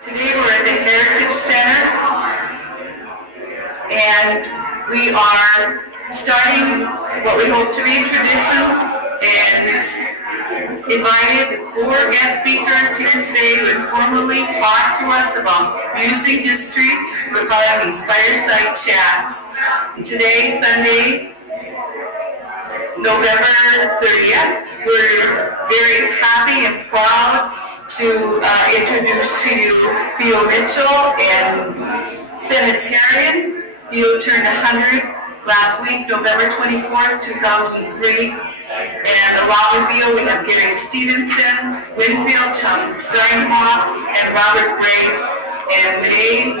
Today we're at the Heritage Center, and we are starting what we hope to be a tradition, and we've invited 4 guest speakers here today to informally talk to us about music history. We're calling these Fireside Chats. And today, Sunday, November 30th, we're very happy and proud to introduce to you Beo Mitchell and Sanitarian. Beo turned 100 last week, November 24th, 2003. And along with Beo, we have Gary Stevenson, Winfield, Chum Steinhoff, and Robert Graves. And they,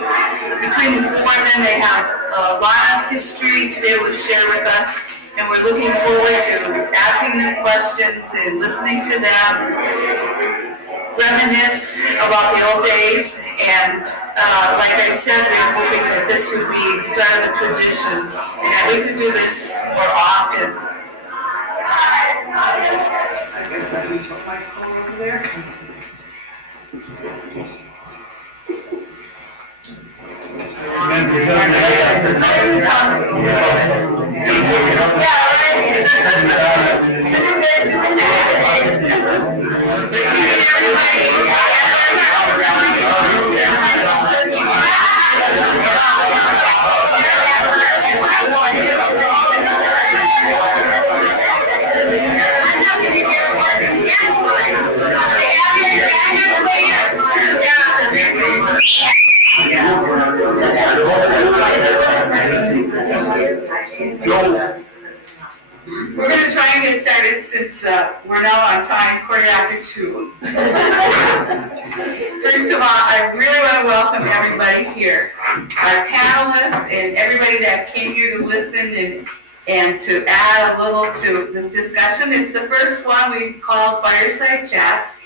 between the 4 of them, they have a lot of history to be able to share with us. And we're looking forward to asking them questions and listening to them reminisce about the old days, and like I said, we're hoping that this would be the start of a tradition and that we could do this more often. We're going to try and get started since we're now on time, 2:45. First of all, I really want to welcome everybody here, our panelists and everybody that came here to listen and to add a little to this discussion. It's the first one we called Fireside Chats,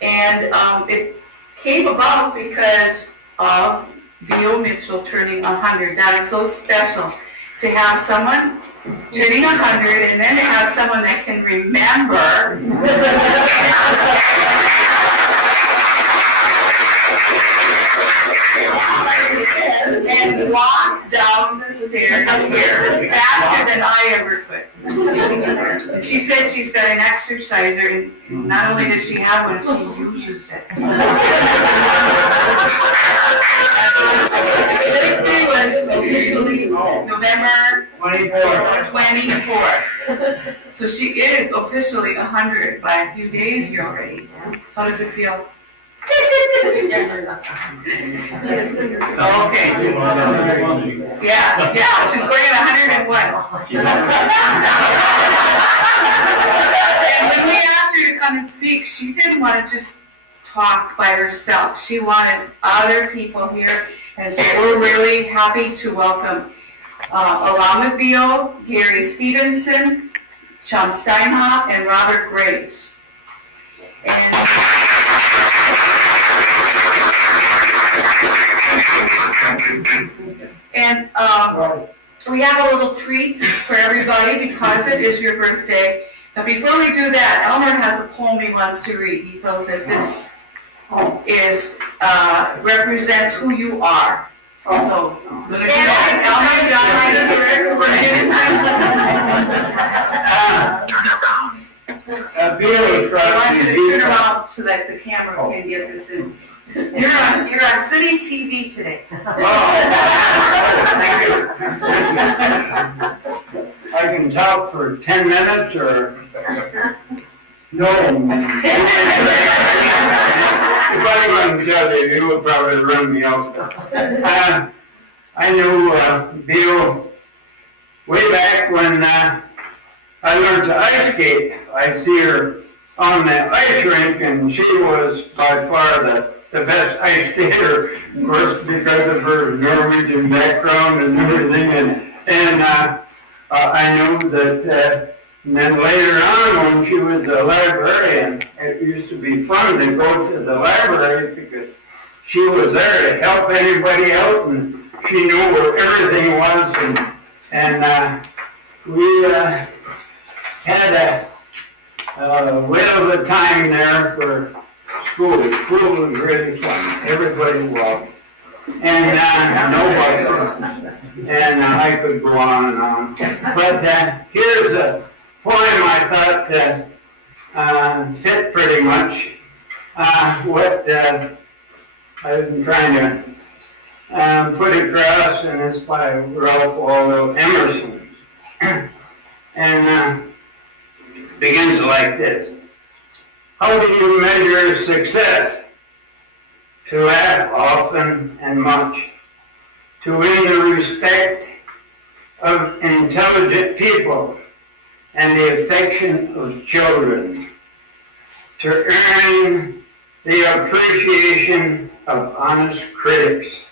and it came about because of Beo Mitchell turning 100. That is so special to have someone turning 100 and then to have someone that can remember and walk down the stairs here faster than I ever could. And she said she's got an exerciser, and not only does she have one, she uses it. Today was officially November 24th. So she is officially 100 by a few days here already. How does it feel? Okay. Yeah, she's going at 101. And when we asked her to come and speak, she didn't want to just talk by herself. She wanted other people here, and so we're really happy to welcome, along with Beo, Gary Stevenson, Chum Steinhoff, and Robert Graves. And we have a little treat for everybody because it is your birthday. But before we do that, Elmer has a poem he wants to read. He feels that this is represents who you are. So, Elmer, John, we're I want you to turn around so that the camera can get this in. You're on city TV today. I can talk for 10 minutes or no. If I wouldn't tell you, you would probably run me out. I knew Beo way back when I learned to ice skate. I see her on the ice rink, and she was by far the best ice skater, of course, because of her Norwegian background and everything. And I knew that, and then later on, when she was a librarian, it used to be fun to go to the library because she was there to help anybody out, and she knew where everything was, and we had a whale of a time there for school. School was really fun. Everybody walked. And no buses. And I could go on and on. But here's a poem I thought fit pretty much what I've been trying to put across, and it's by Ralph Waldo Emerson. And begins like this. How do you measure success? To act often and much, to win the respect of intelligent people and the affection of children, to earn the appreciation of honest critics,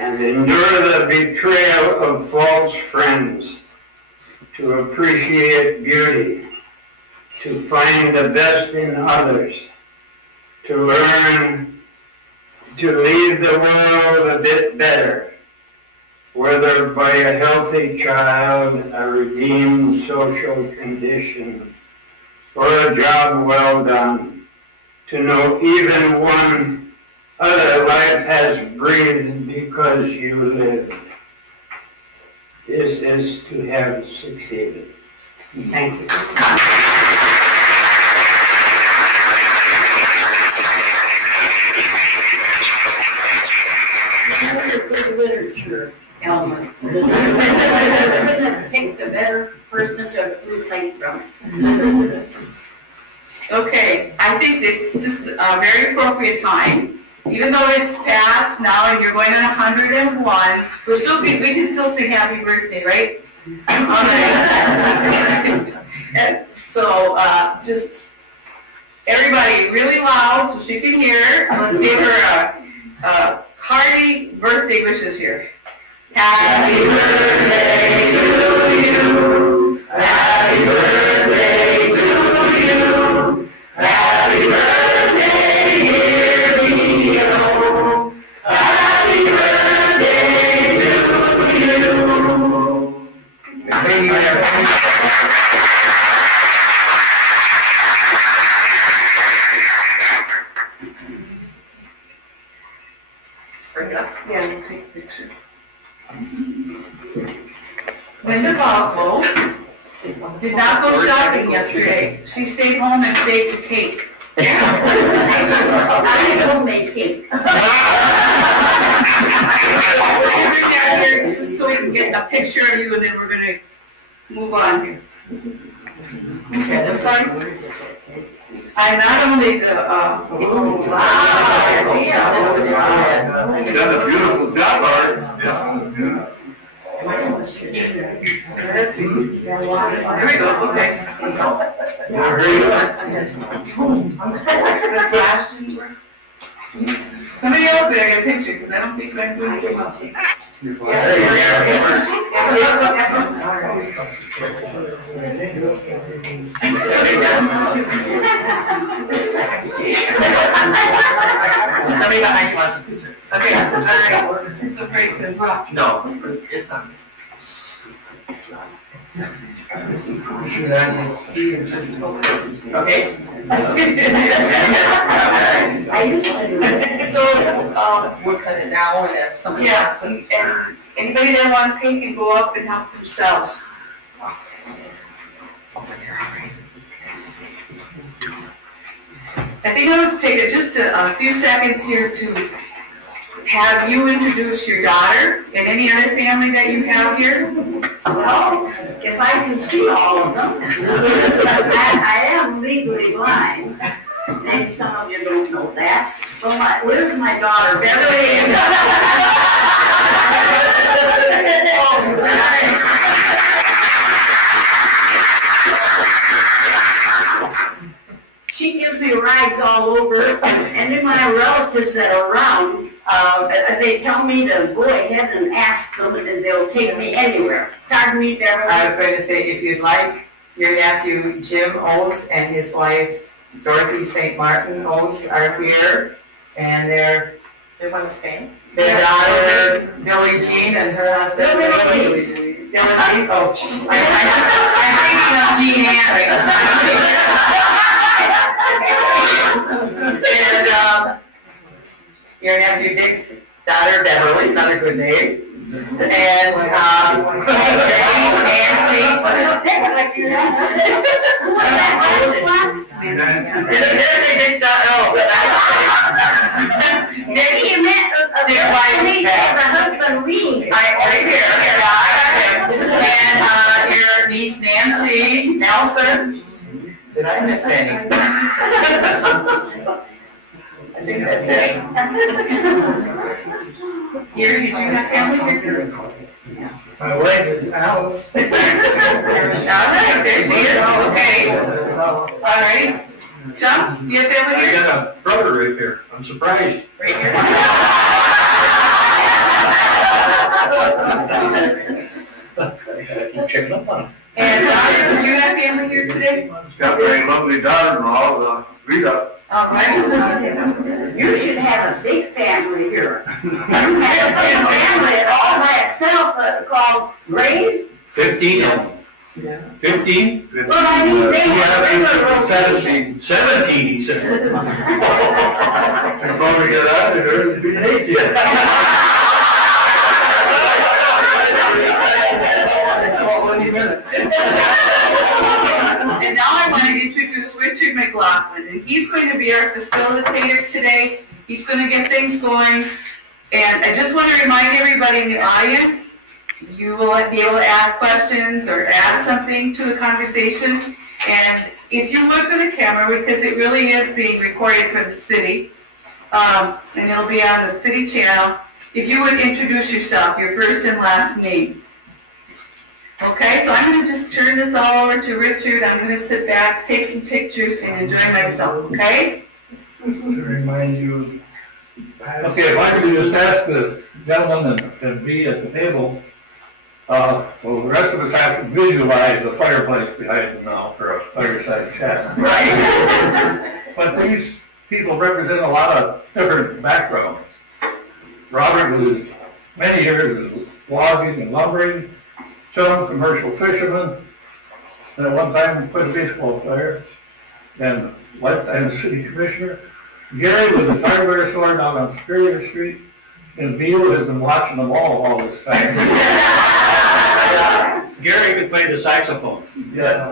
and endure the betrayal of false friends, to appreciate beauty, to find the best in others, to learn to leave the world a bit better, whether by a healthy child, a redeemed social condition, or a job well done, to know even one other life has breathed because you lived. This is to have succeeded. Thank you. Good literature, Elmer. Couldn't have picked a better person to recite from. Okay, I think it's just a very appropriate time. Even though it's past now and you're going on 101, we can still sing happy birthday, right? All right. So just everybody really loud so she can hear. Let's give her a hearty birthday wishes here. Happy birthday to you. Happy birthday to you. Happy birthday, dear Beo. Happy birthday to you. Bring it up. Yeah, we'll take a picture. Linda Boffo did not go shopping yesterday. She stayed home and baked a cake. I don't make cake. We'll bring that here just so we can get a picture of you, and then we're going to move on here. Okay, this side. I'm not only the, wow. You've done a beautiful job, Art. Let's see. Here we go, okay. Somebody else better get a picture, because I don't think I'm doing too much. Somebody got my class. Okay, all right. So great, then rock. No, it's on. Okay. So, we'll cut it now, and if somebody yeah, wants it. and anybody that wants cake can go up and help themselves. I think I'm going to take just a few seconds here to have you introduce your daughter and any other family that you have here. Well, if I can see all of them. I am legally blind. Maybe some of you don't know that. So where's my daughter, Beverly? She gives me rides all over, and then my relatives that are around, they tell me to go ahead and ask them, and they'll take me anywhere. Pardon me, Beverly? I was going to say, if you'd like, your nephew Jim Ose and his wife Dorothy St. Martin Ose are here, and they want to stay. Their daughter Billie Jean and her husband Billie Louise. Oh, I'm thinking of Jean Ann right now. And your nephew Dick's daughter Beverly, another good name. And Grace, Nancy. There's a Dick's daughter. Oh, that's Dick, You met Dick's wife. her husband Reed. Right here. And your niece Nancy, Nelson. Did I miss any? I think that's it. Gary, did you have family here too? My wife is Alice. All right, there she is. Okay. All right. Chum, do you have family I here? got a brother right there. I'm surprised. Right here. Keep checking up on him. And Doctor, do you have family here today? Got a very lovely daughter-in-law, Rita. All right. You should have a big family here. You have a big family all by itself called Graves. 15? Yeah. 15? But I mean, they have regular 17, he said. Before we get out of here, it'd be 18. And now I want to introduce Richard McLaughlin, and he's going to be our facilitator today. He's going to get things going. And I just want to remind everybody in the audience, you will be able to ask questions or add something to the conversation. And if you look for the camera, because it really is being recorded for the city, and it'll be on the city channel, if you would introduce yourself, your first and last name. Okay, so I'm going to just turn this all over to Richard. I'm going to sit back, take some pictures, and enjoy myself, okay? To remind you. Okay, if I could just ask the gentleman that be at the table, well, the rest of us have to visualize the fireplace behind them now for a fireside chat. Right. But these people represent a lot of different backgrounds. Robert was many years logging and lumbering, Chum, commercial fisherman, and at one time put a baseball player, and lifetime city commissioner. Gary was a hardware store down on Superior Street, and Beo has been watching them all this time. Gary could play the saxophone. Yeah.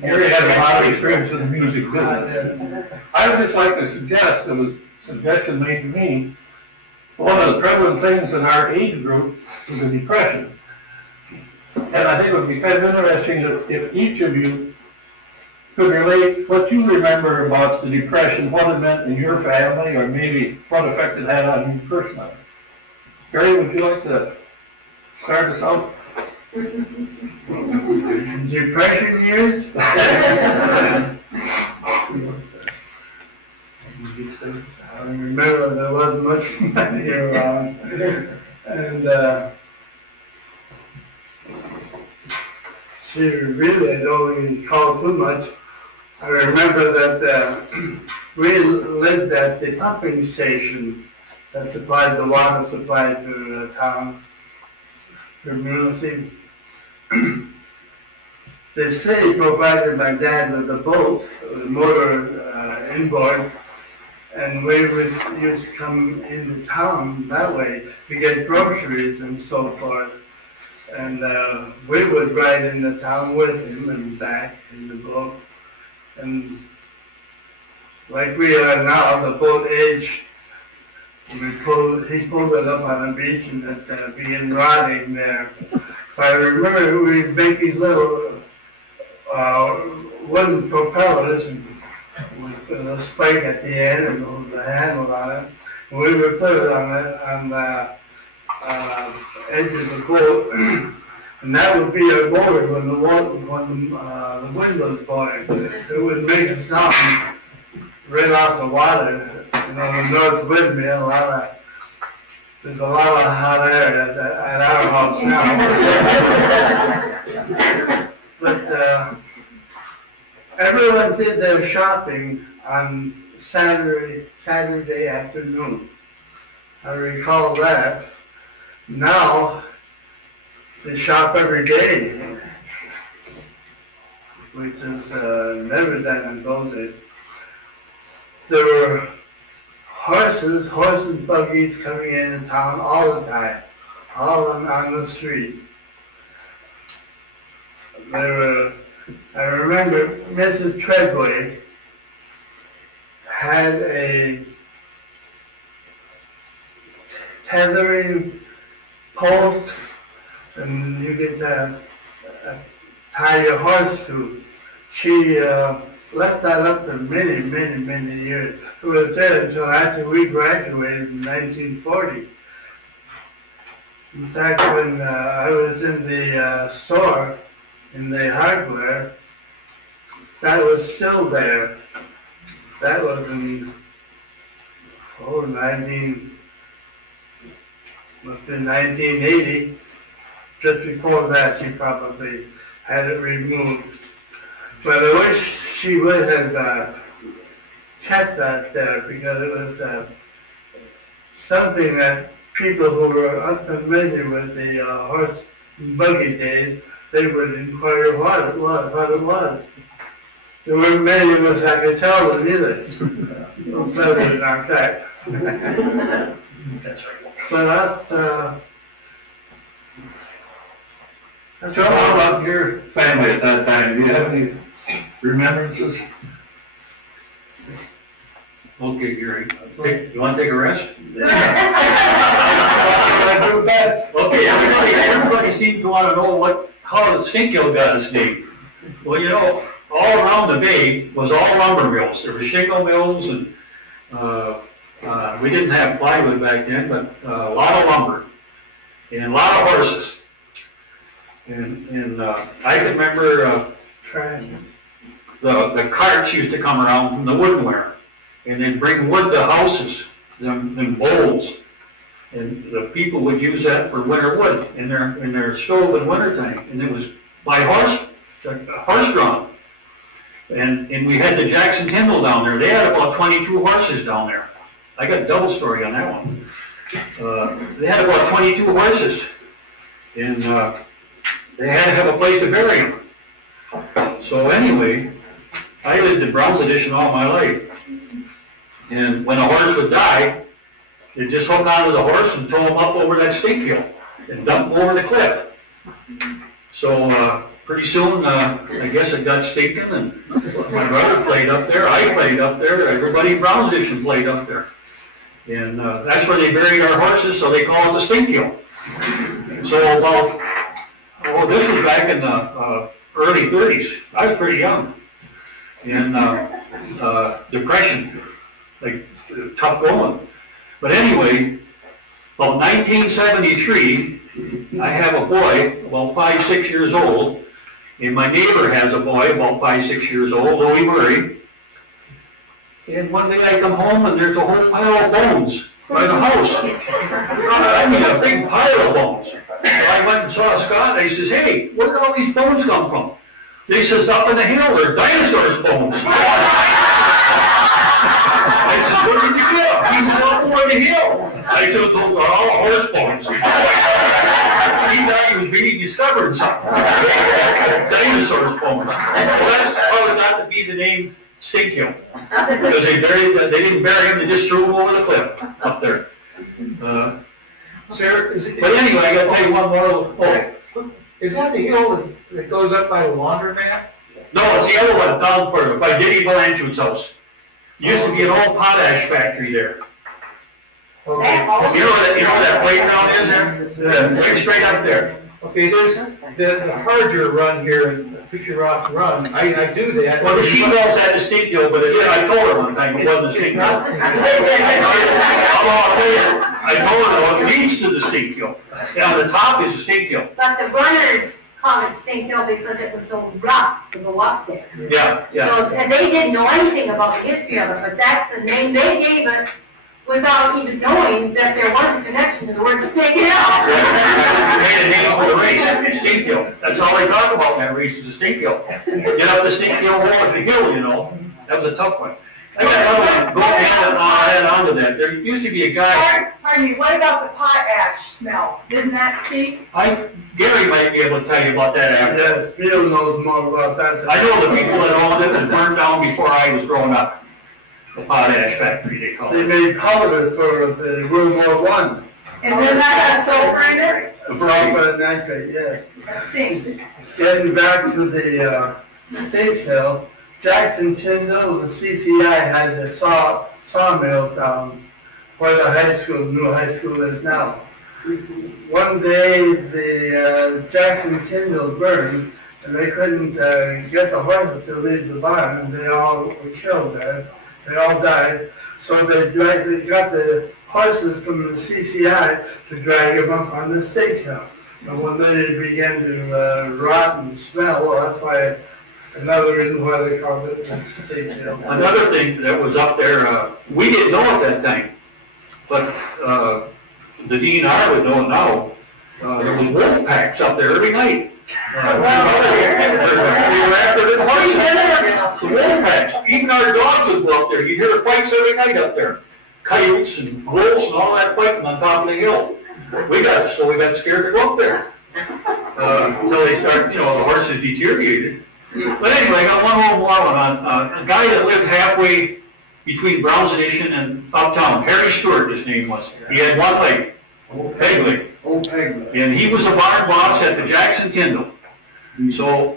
Gary has a lot of experience in the music business. I would just like to suggest, there was a suggestion made to me, one of the prevalent things in our age group is the Depression. And I think it would be kind of interesting if each of you could relate what you remember about the Depression, what it meant in your family, or maybe what effect it had on you personally. Gary, would you like to start us out? Depression years? I remember there wasn't much money around. And see, really, I don't even recall too much. I remember that we lived at the pumping station that supplied the water supply to the town, community. The city provided my dad with a boat, a motor inboard, and we used to come into town that way to get groceries and so forth. And we would ride into town with him and back in the boat. And like we are now, the boat age, he pulled it up on the beach and it began rotting there. But I remember we'd make these little wooden propellers and with a spike at the end and the handle on it. And we would put it on the edge of the boat, and that would be our motor when the wind was blowing. It would make a sound right off the water. You know, the north wind made there's a lot of hot air at our house now. But everyone did their shopping on Saturday afternoon. I recall that. Now, they shop every day, which is never done in those days. there were horses, buggies coming into town all the time, all on the street. I remember Mrs. Treadway had a tethering post, and you could tie your horse to. She left that up for many, many, many years. It was there until after we graduated in 1940. In fact, when I was in the store, in the hardware, that was still there. That was in, must have been 1980. Just before that, she probably had it removed. But I wish she would have kept that there, because it was something that people who were unfamiliar with the horse and buggy days, they would inquire what it was. There weren't many of us I could tell them either. No feathers on that. That's right. But that's Joe, how about your family at that time? Do you have any remembrances? Okay, Gary, you want to take a rest? Okay, everybody seems to want to know how the Stinkhill got its name. Well, you know, all around the bay was all lumber mills. There were shingle mills, and we didn't have plywood back then, but a lot of lumber and a lot of horses. And I can remember the carts used to come around from the woodware, and they'd bring wood to houses, them bowls, and the people would use that for winter wood in their stove in wintertime, and it was by horse drawn. And we had the Jackson Tyndall down there. They had about 22 horses down there. I got a double story on that one. They had about 22 horses, and they had to have a place to bury them. So anyway, I lived in Brown's Addition all my life. And when a horse would die, they'd just hook onto the horse and tow him up over that Stinkhill and dump him over the cliff. So pretty soon, I guess it got stinking, and my brother played up there, I played up there, everybody in Brown's Addition played up there. And that's where they buried our horses, so they call it the Stinkhill. So about, this was back in the early 30s. I was pretty young. And depression, like tough going. But anyway, about 1973, I have a boy about 5, 6 years old, and my neighbor has a boy about 5, 6 years old, Louis Murray. And one day I come home and there's a whole pile of bones by the house. I mean, a big pile of bones. So I went and saw Scott, and he says, "Hey, where did all these bones come from?" He says, "Up in the hill, they're dinosaurs' bones." I said, "Where did you get them?" He says, "Up over the hill." I said, "Those are all horse bones." He thought he was really discovering something. Dinosaurs' bones. Well, that's how it got to be the name Stinkhill. Because they didn't bury him, they just threw him over the cliff up there. Sir, But anyway, I gotta tell you one more. is that the hill that goes up by the laundromat? No, it's the other one, down further, by Diddy Blanchard's house. Used to be an old potash factory there. Okay. You know where that playground is there? Right straight up there. Okay, there's the Harger run here, Fisher Rock Run. I do that. Well, she calls that the Stinkhill, but I told her one time it wasn't the Stinkhill. I'll tell you, I told her it leads to the Stinkhill. Yeah, the top is the Stinkhill. But the runners called it Stinkhill because it was so rough to go up there. Yeah, yeah. So and they didn't know anything about the history of it, but that's the name they gave it without even knowing that there was a connection to the word Stinkhill. They made a name for the race, Stinkhill. That's all they talk about in that race is the Stinkhill. Get up the Stinkhill over the hill, you know. That was a tough one. I got another one. Go ahead on to that. There used to be a guy. Pardon me, what about the potash smell? Didn't that stink? Gary might be able to tell you about that after. Yes, Bill knows more about that. I know the people that owned it and burned down before I was growing up. a potash factory, they call They it. made powder for the World War I. And then that has sulfur in it? Sulfur and nitrate, yeah. Thanks. Getting back to the state hill, Jackson Tyndall, the CCI had the sawmill down where the new high school is now. One day the Jackson Tyndall burned and they couldn't get the horses to leave the barn and they all were killed there. They all died. So they got the horses from the CCI to drag them up on the state hill. And when they began to rot and smell, well, that's why another reason why they called it the state hill. Another thing that was up there, we didn't know at that time, but the DNR would know it now. There was wolf packs up there every night. The wolf packs, even our dogs would go up there. You'd hear fights every night up there. Coyotes and wolves and all that fighting on top of the hill. We got scared to go up there. Until they started, the horses deteriorated. But anyway, I got one more on a guy that lived halfway between Brown's Addition and Uptown. Harry Stewart, his name was. He had one leg, peg leg. Old peg leg. And he was a barn boss at the Jackson Tyndall. So,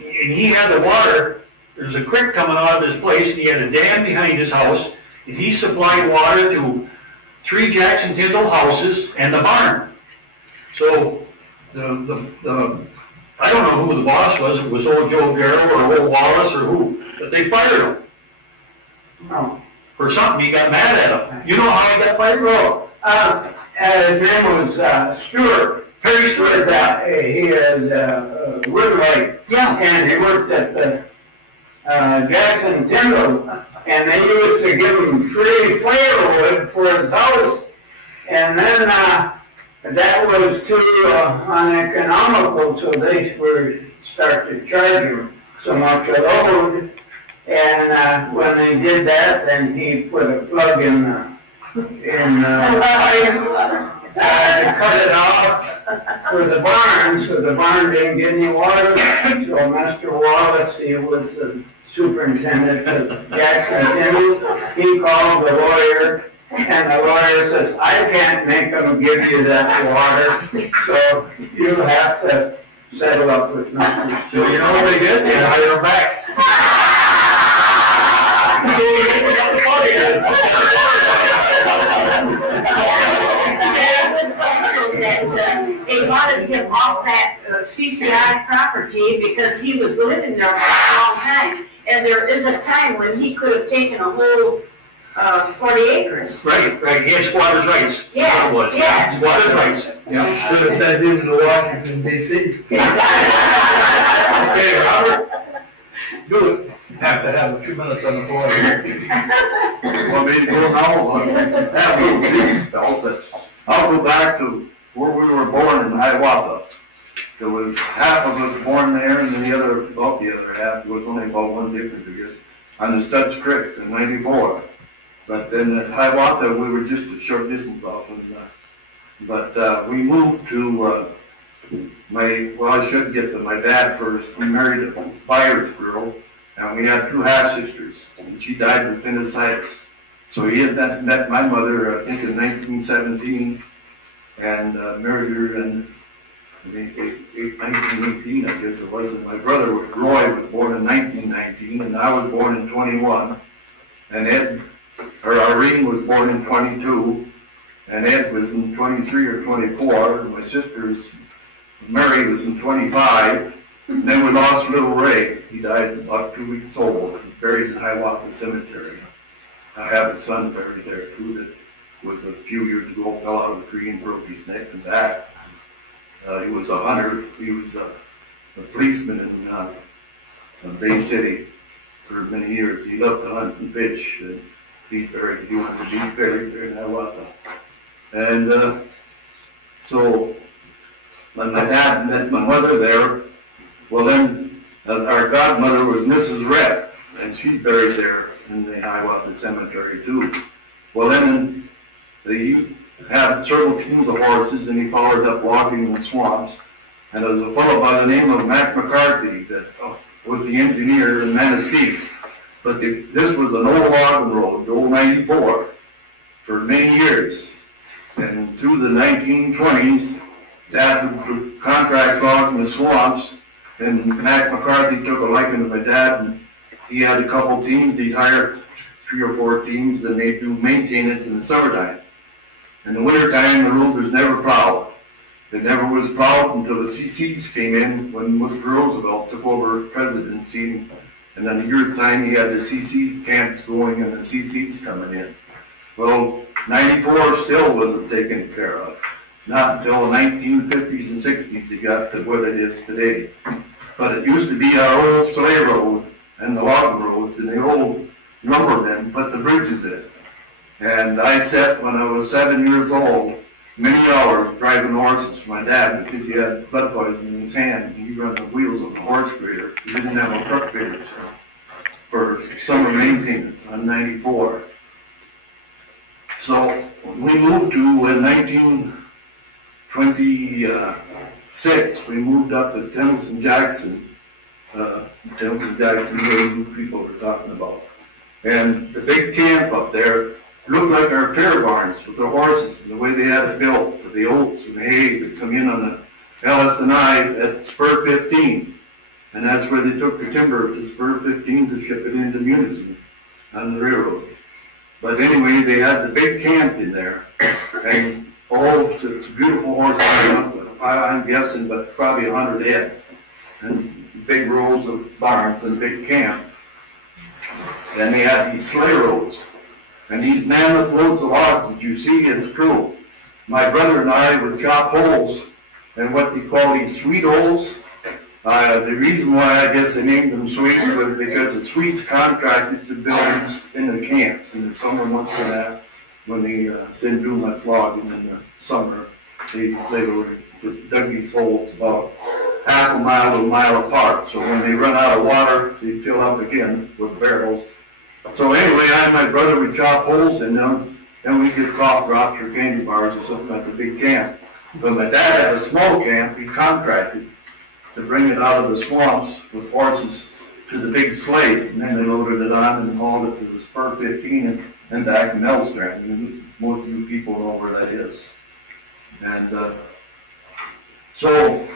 and he had the water, there's a creek coming out of his place, and he had a dam behind his house, and he supplied water to 3 Jackson Tyndall houses and the barn. So, I don't know who the boss was, it was old Joe Darrow or old Wallace or who, but they fired him. Oh. For something, he got mad at him. You know how he got fired? His name was Stewart. Harry Stewart. He had woodlight. Yeah. And he worked at the Jackson Tyndall, and they used to give him free firewood for his house. And then that was too uneconomical, so they start to charge him so much a load. And when they did that, then he put a plug in to cut it off for the barn, so the barn didn't get any water. So Mr. Wallace, he was the superintendent of Jackson Tyndall, he called the lawyer, and the lawyer says, I can't make them give you that water, so you have to settle up with Mr. So you know what they did? They hired him back. So he got the money in. They wanted him off that CCI property because he was living there for a long time. And there is a time when he could have taken a whole 40 acres. Right, he had squatters' rights. Yeah, yeah. Squatters' rights. Yeah, should have said him to Washington, D.C. Okay, Robert, do it. Have to have a few minutes on the floor here. Well, maybe go now, that little big spell, but I'll go back to where we were born in Hiawatha. There was half of us born there, and then about the other half, there was only about one difference, I guess, on the Studs Creek in '94. But then at Hiawatha, we were just a short distance off. But we moved to I should get to my dad first. We married a buyer's girl, and we had 2 half-sisters, and she died of appendicitis. So he had met my mother, I think, in 1917, and married her in 1918, I guess it was. And my brother, Roy, was born in 1919, and I was born in 21. And Irene was born in 22, and Ed was in 23 or 24, and my sister's Mary was in 25. And then we lost little Ray. He died about 2 weeks old. He's buried in Hiawatha Cemetery. I have a son buried there too that was a few years ago, fell out of a tree and broke his neck and back. He was a hunter. He was a policeman in Bay City for many years. He loved to hunt and fish. And he's buried. He wanted to be buried there in Hiawatha. And so when my dad met my mother there, well then our godmother was Mrs. Rett, and she's buried there in the Hiawatha Cemetery too. Well then they had several teams of horses, and he followed up logging in the swamps. And there was a fellow by the name of Mac McCarthy that was the engineer in Manistee. But this was an old logging road, the old 94, for many years. And through the 1920s, Dad would contract logging the swamps, and Mac McCarthy took a liking to my dad, and he had a couple teams. He'd hire 3 or 4 teams, and they'd do maintenance in the summertime. In the wintertime, the road was never plowed. It never was plowed until the CCs came in when Mr. Roosevelt took over presidency. And in a year's time, he had the CC camps going and the CCs coming in. Well, 94 still wasn't taken care of. Not until the 1950s and 60s it got to what it is today. But it used to be our old sleigh road and the log roads, and the old lumbermen put the bridges in. And I sat when I was 7 years old, many hours driving horses for my dad because he had blood poison in his hand. He ran the wheels of a horse grader. He didn't have no truck graders for summer maintenance on 94. So we moved to in 1926, we moved up to Stevenson Jackson, where you people are talking about. And the big camp up there looked like our fair barns with the horses and the way they had it built with the oats and the hay that come in on the LS&I at Spur 15. And that's where they took the timber to Spur 15 to ship it into Munison on the railroad. But anyway, they had the big camp in there, and all it's beautiful horses. I'm guessing, but probably 100 head, and big rows of barns and big camp. Then they had these sleigh roads, and these mammoth loads of logs that you see is true. My brother and I would chop holes, and what they call these sweet holes. The reason why I guess they named them sweet was because the Swedes contracted to build in the camps in the summer months of that, when they didn't do much logging in the summer. They dug these holes about half a mile to a mile apart. So when they run out of water, they fill up again with barrels. So anyway, I and my brother would chop holes in them, and we'd get cough drops or candy bars or something at the big camp. But my dad had a small camp. He contracted to bring it out of the swamps with horses to the big sleighs, and then they loaded it on and hauled it to the Spur 15 and back to Mellstrand. Most of you people know where that is. And so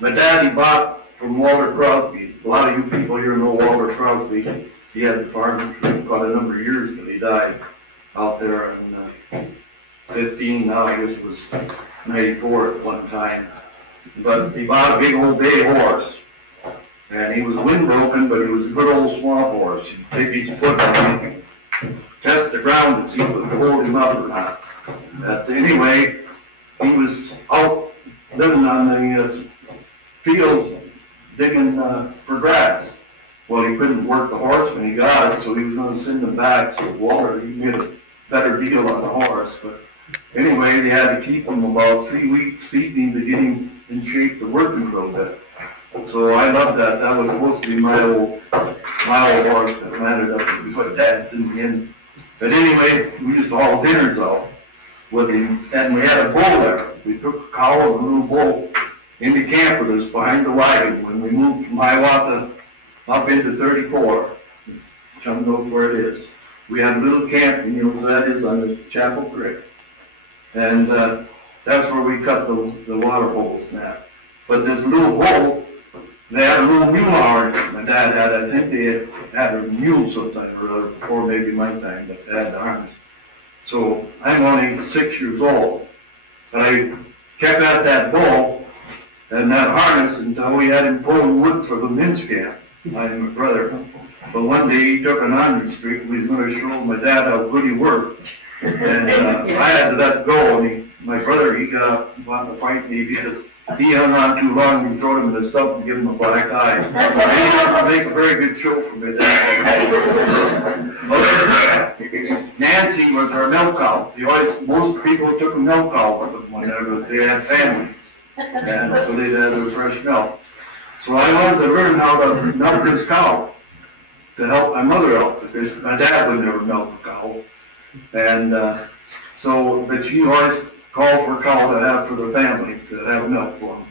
my dad, he bought from Walter Crosby. A lot of you people here know Walter Crosby. He had the farm for quite a number of years till he died out there in 15. Now I guess it was 94 at one time. But he bought a big old bay horse, and he was windbroken, but he was a good old swamp horse. He'd take his foot and test the ground to see if it would hold him up or not. Anyway, he was out living on the field digging for grass. Well, he couldn't work the horse when he got it, so he was going to send him back. So Walter, he made a better deal on the horse. But anyway, they had to keep him about 3 weeks, feeding him to get him in shape to work him for a bit. So I loved that. That was supposed to be my old horse that landed up to be my dad's in the end. But anyway, we used to haul dinners out with him, and we had a bull there. We took a cow and a little bull into camp with us behind the wagon when we moved from Hiawatha up into 34. Chum knows where it is. We had a little camp, and you know where that is, on the Chapel Creek. And that's where we cut the water holes now. But this little hole, they had a little mule harness my dad had. I think they had a mule sometime or other before maybe my time, but they had the harness. So I'm only 6 years old, but I kept at that bull and that harness until we had him pulling wood for the men's camp, I and my brother. But one day he took an honoring streak and we was going to show my dad how good he worked. And I had to let go, and my brother, he got up and wanted to fight me because he hung on too long and we threw him in the stump and give him a black eye. He didn't make a very good show for me then. Nancy was our milk cow. Most people took a milk cow with them whenever they had families. And so they had their fresh milk. So I wanted to learn how to milk this cow to help my mother out because my dad would never milk a cow. And but she always called for a cow to have for the family, to have milk for them.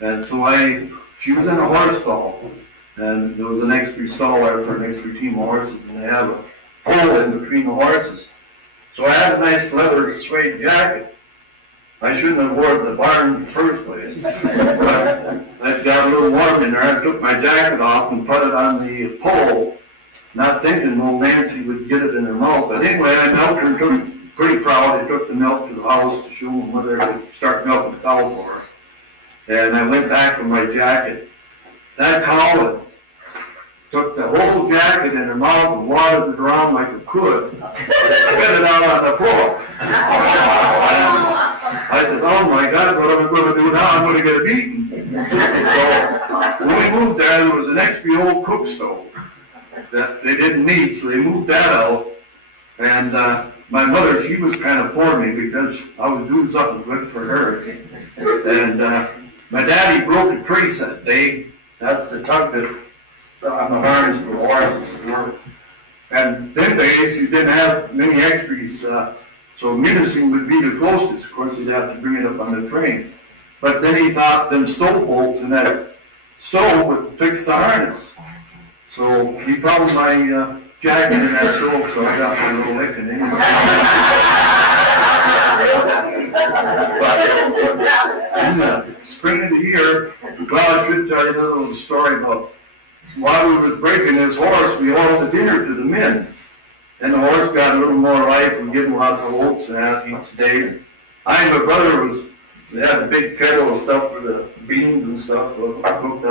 And so she was in a horse stall, And there was an extra stall there for an extra team of horses, and they have a pole in between the horses. So I had a nice leather suede jacket. I shouldn't have worn it in the barn in the first place. But I got a little warm in there. I took my jacket off and put it on the pole, not thinking old Nancy would get it in her mouth. But anyway, I milked her and took, pretty proud, I took the milk to the house to show them whether I could start milking the cow for her. And I went back for my jacket. That cow took the whole jacket in her mouth and wadded it around like it could, and spit it out on the floor. I said, oh my God, what am I going to do now? I'm going to get a beating. So when we moved there was an extra old cook stove that they didn't need, so they moved that out. And my mother, she was kind of for me because I was doing something good for her. And my daddy broke a trace that day. That's the tug that on the harness for horses work. And them days you didn't have many extras, so menacing would be the closest. Of course, you'd have to bring it up on the train. But then he thought them stove bolts in that stove would fix the harness. So he found my jacket in that stove, so I got my little licking anyway. In the spring of the year, well, I should tell you a little story about while we was breaking this horse, we hauled the dinner to the men. And the horse got a little more life and getting lots of oats and that each day. I and my brother had a big kettle of stuff for the beans and stuff cooked up.